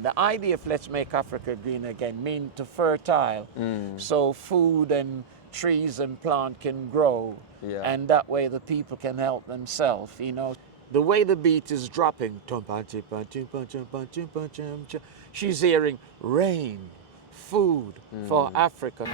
The idea of let's make Africa green again mean to fertile, so food and trees and plant can grow, and that way the people can help themselves, you know. The way the beat is dropping, she's hearing rain, food for Africa.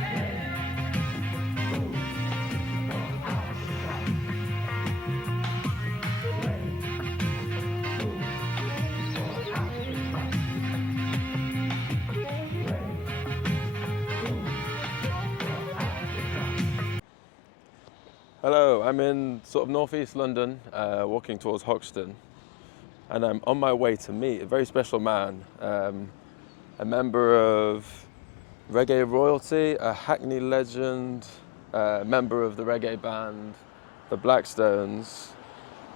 Hello, I'm in sort of northeast London, walking towards Hoxton, and I'm on my way to meet a very special man, a member of reggae royalty, a Hackney legend, a member of the reggae band, the Blackstones,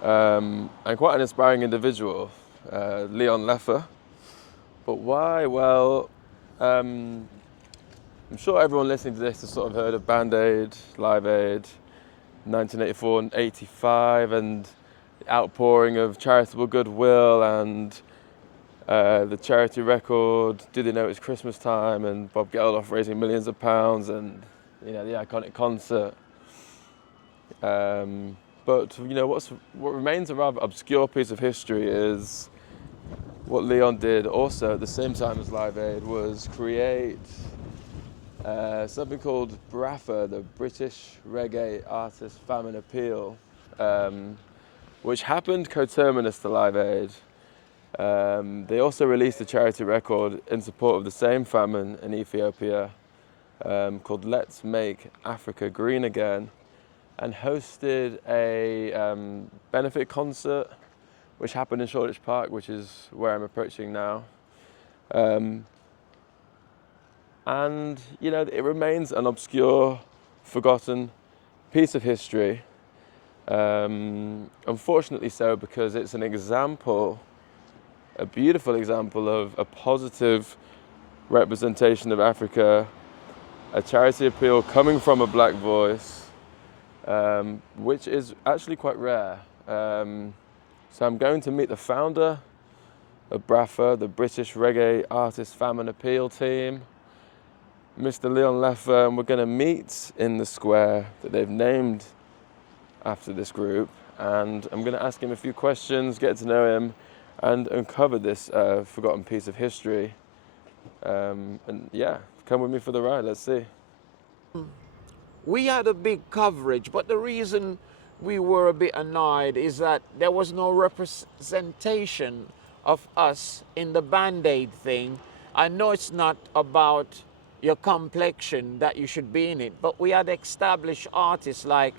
and quite an inspiring individual, Leon Leiffer. But why? Well, I'm sure everyone listening to this has sort of heard of Band Aid, Live Aid, 1984 and 85, and the outpouring of charitable goodwill, and the charity record, Do They Know It's Christmas Time, and Bob Geldof raising millions of pounds, and you know, the iconic concert. But you know, what remains a rather obscure piece of history is what Leon did also at the same time as Live Aid was create something called BRAFA, the British Reggae Artist Famine Appeal, which happened coterminous to Live Aid. They also released a charity record in support of the same famine in Ethiopia called Let's Make Africa Green Again, and hosted a benefit concert which happened in Shoreditch Park, which is where I'm approaching now. And, you know, it remains an obscure, forgotten piece of history. Unfortunately so, because it's an example, a beautiful example of a positive representation of Africa, a charity appeal coming from a black voice, which is actually quite rare. So I'm going to meet the founder of BRAFA, the British Reggae Artist Famine Appeal team, Mr. Leon Leiffer, and we're going to meet in the square that they've named after this group, and I'm going to ask him a few questions, get to know him, and uncover this forgotten piece of history. And yeah, come with me for the ride, let's see. We had a big coverage, but the reason we were a bit annoyed is that there was no representation of us in the Band-Aid thing. I know it's not about your complexion that you should be in it, but we had established artists like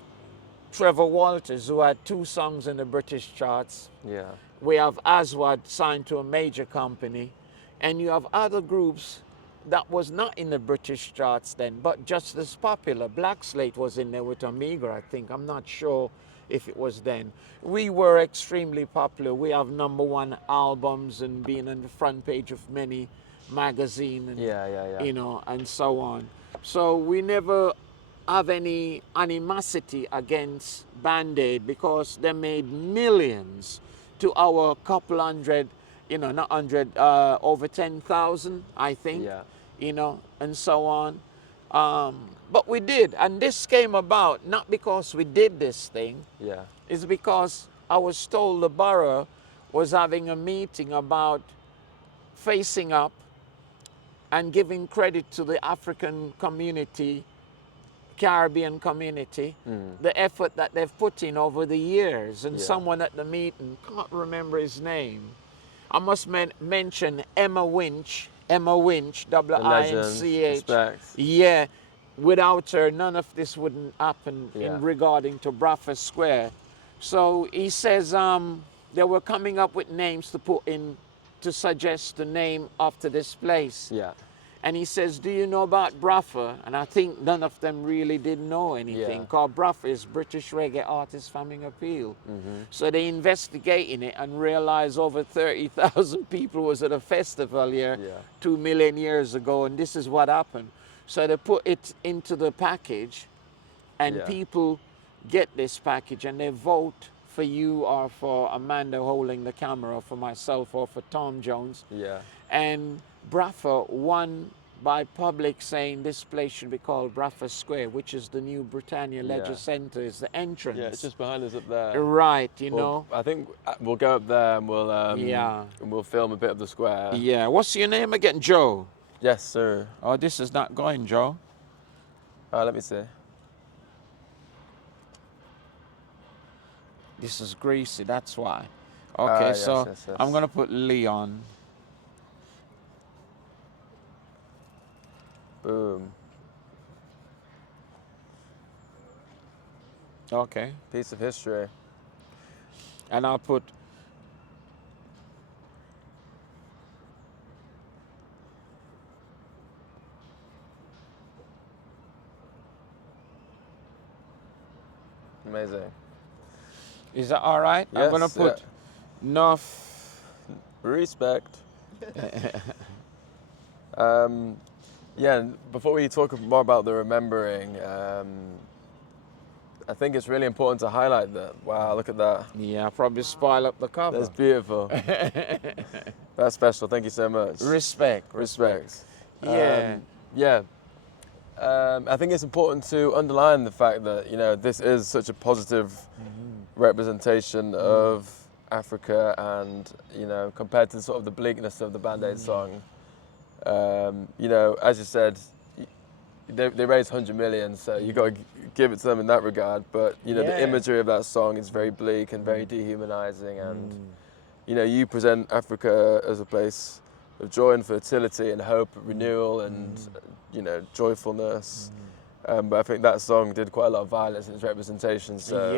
Trevor Walters, who had 2 songs in the British charts. Yeah. We have Aswad signed to a major company, and you have other groups that was not in the British charts then, but just as popular. Black Slate was in there with Amiga, I think. I'm not sure if it was then. We were extremely popular. We have #1 albums and being on the front page of many magazine and you know, and so on. So we never have any animosity against Band-Aid because they made millions to our couple hundred, you know, not 100, over 10,000, I think, you know, and so on. But we did, and this came about not because we did this thing. It's because I was told the borough was having a meeting about facing up and giving credit to the African community, Caribbean community, the effort that they've put in over the years. And someone at the meeting, can't remember his name, I must mention Emma Winch, W-I-N-C-H. Respect. Yeah, without her, none of this wouldn't happen in regarding to BRAFA Square. So he says they were coming up with names to put in, to suggest the name after this place. And he says, do you know about BRAFA? And I think none of them really did know anything, because BRAFA is British Reggae Artist Famine Appeal. So they investigated it and realized over 30,000 people was at a festival here 2 million years ago, and this is what happened. So they put it into the package, and people get this package, and they vote for you or for Amanda holding the camera, or for myself or for Tom Jones. And BRAFA won by public saying this place should be called BRAFA Square, which is the new Britannia Leisure Centre, is the entrance. Yeah, it's just behind us up there. Right, you Well, know. I think we'll go up there and we'll film a bit of the square. Yeah. What's your name again, Joe? Yes, sir. Oh, this is not going, Joe. Let me see. This is greasy, that's why. Okay, Yes, so yes, yes. I'm going to put Leon. Boom. Okay. Piece of history. And I'll put Amazing. Is that all right? I'm going to Yes, put Nuff. Respect. Yeah, and before we talk more about the remembering, I think it's really important to highlight that. Wow, look at that. Yeah, probably spoil up the cover. That's beautiful. That's special. Thank you so much. Respect. Yeah. Yeah. I think it's important to underline the fact that, you know, this is such a positive representation of Africa, and, you know, compared to sort of the bleakness of the Band-Aid song, you know, as you said, they raised 100 million, so you got to give it to them in that regard. But, you know, the imagery of that song is very bleak and very dehumanizing, and, you know, you present Africa as a place of joy and fertility and hope, renewal and, you know, joyfulness. But I think that song did quite a lot of violence in its representation. So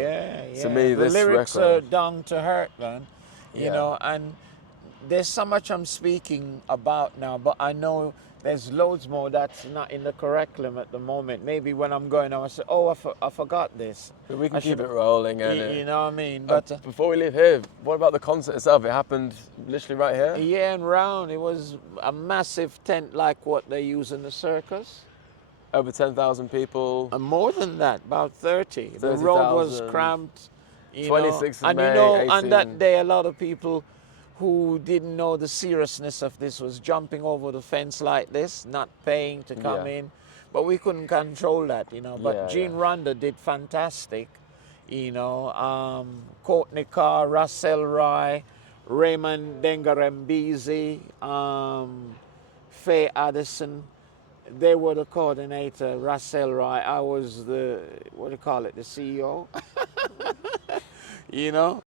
to me, the this lyrics record, are down to hurt, man. You know, and there's so much I'm speaking about now, but I know there's loads more that's not in the curriculum at the moment. Maybe when I'm going, I'll say, oh, I forgot this. but we can keep it rolling. And You know what I mean? But before we leave here, what about the concert itself? It happened literally right here? yeah, and round, it was a massive tent like what they use in the circus. Over 10,000 people. More than that, about 30. The road was 30,000. cramped. You 26th know, of and May, you know, 18. on that day, a lot of people who didn't know the seriousness of this was jumping over the fence like this, not paying to come in. But we couldn't control that, you know. But Jean Ronda did fantastic, you know. Courtney Carr, Russell Roy, Raymond Dengarembizi, Faye Addison. They were the coordinator, Russell Roy. I was the, what do you call it, the CEO? You know?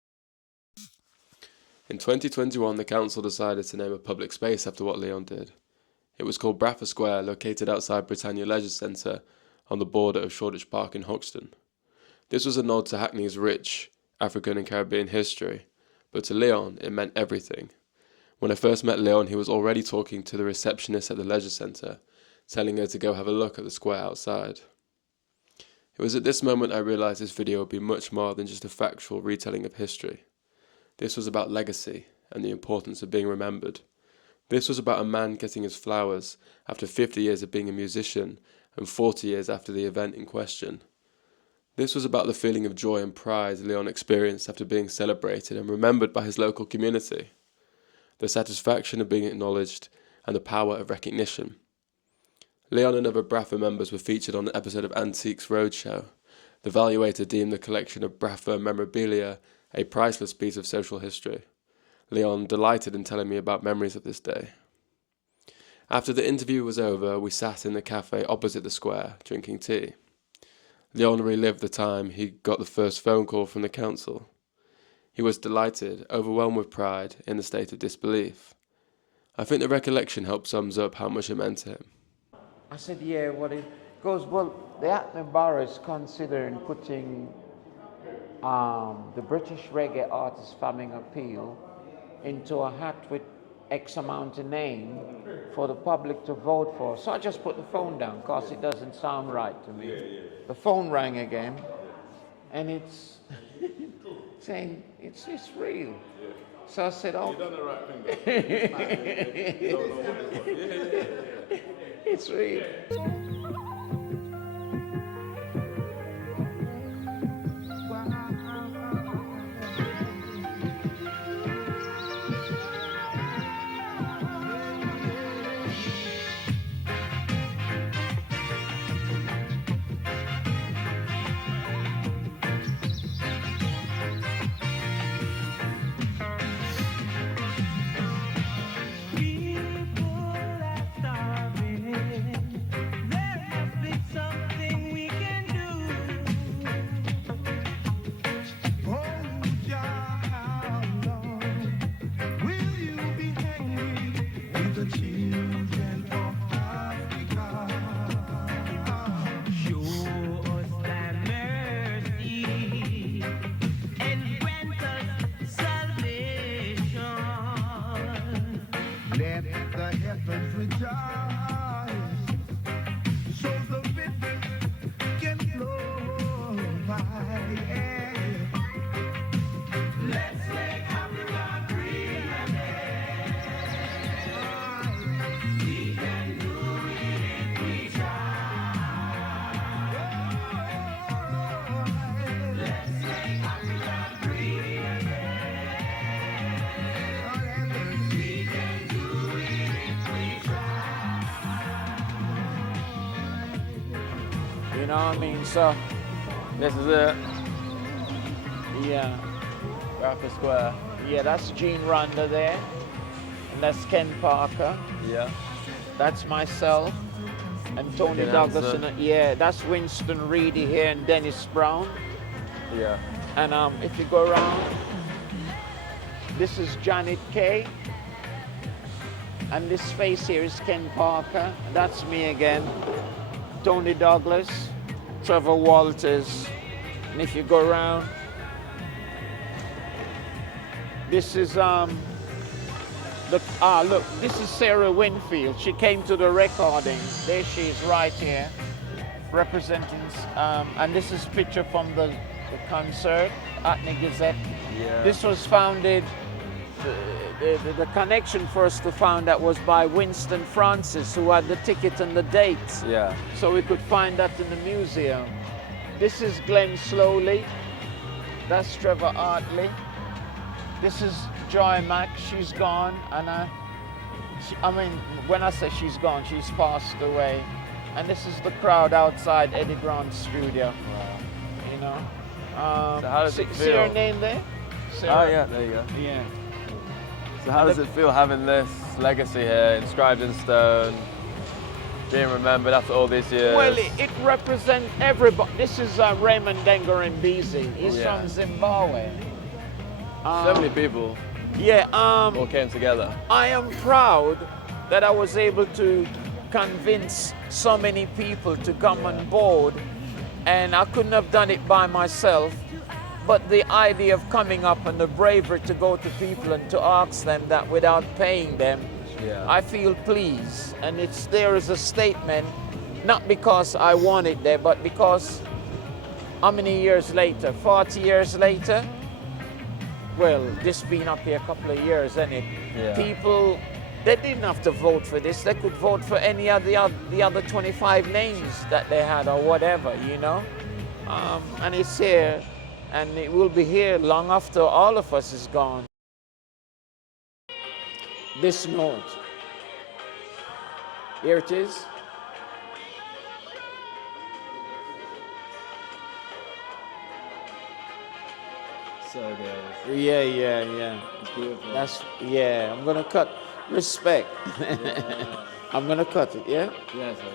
In 2021, the council decided to name a public space after what Leon did. It was called BRAFA Square, located outside Britannia Leisure Centre on the border of Shoreditch Park in Hoxton. This was a nod to Hackney's rich African and Caribbean history, but to Leon, it meant everything. When I first met Leon, he was already talking to the receptionist at the leisure centre, telling her to go have a look at the square outside. It was at this moment I realised this video would be much more than just a factual retelling of history. This was about legacy and the importance of being remembered. This was about a man getting his flowers after 50 years of being a musician and 40 years after the event in question. This was about the feeling of joy and pride Leon experienced after being celebrated and remembered by his local community. The satisfaction of being acknowledged and the power of recognition. Leon and other BRAFA members were featured on an episode of Antiques Roadshow. The valuator deemed the collection of BRAFA memorabilia a priceless piece of social history. Leon delighted in telling me about memories of this day. After the interview was over, we sat in the cafe opposite the square, drinking tea. Leon relived the time he got the first phone call from the council. He was delighted, overwhelmed with pride, in a state of disbelief. I think the recollection helps sums up how much it meant to him. I said, yeah, what it goes, well, the Hackney Borough is considering putting the British reggae artist Famine Appeal into a hat with X amount of name for the public to vote for. So I just put the phone down because it doesn't sound right to me. The phone rang again, and it's saying it's real. So I said, oh. You've done the right thing, though. Don't know what it was. It's real. heavens rejoice. Souls of it can flow by. Let's make Africa great again. We can do it if we try. Let's make Africa great again. We can do it if we try. You know what I mean? So, This is it. yeah. BRAFA Square. Yeah, that's Gene Ronda there. And that's Ken Parker. Yeah. That's myself. And Tony Wicked Douglas. answer. And, yeah, that's Winston Reedy here and Dennis Brown. Yeah. And if you go around, this is Janet Kay. And this face here is Ken Parker. That's me again. Tony Douglas, Trevor Walters. And if you go around, this is look, this is Sarah Winfield. She came to the recording. There she is right here, representing, and this is a picture from the concert, Hackney Gazette. Yeah. This was founded, the connection for us to found that was by Winston Francis, who had the ticket and the dates. Yeah. So we could find that in the museum. This is Glenn Slowly. That's Trevor Hartley. This is Joy Mack. She's gone, and I mean, when I say she's gone, she's passed away. And this is the crowd outside Eddie Grant's studio. Wow. You know. So how does it See her feel? name there? Oh Sarah? yeah, there you go. Yeah. So how does it feel having this legacy here, inscribed in stone, being remembered after all these years? Well, it represents everybody. This is Raymond Dengar Mbisi. He's Yeah. from Zimbabwe. So many people Yeah. all came together. I am proud that I was able to convince so many people to come on board, and I couldn't have done it by myself. But the idea of coming up and the bravery to go to people and to ask them that without paying them, Yeah. I feel pleased. And it's there as a statement, not because I want it there, but because how many years later? 40 years later? Well, this been up here a couple of years, isn't it? Yeah. People, they didn't have to vote for this. They could vote for any of the other 25 names that they had or whatever, you know? And it's here, and it will be here long after all of us is gone. This note. Here it is. So good. Yeah. It's beautiful. That's, yeah, I'm gonna cut. Respect. I'm gonna cut it, yeah? Yeah, sir.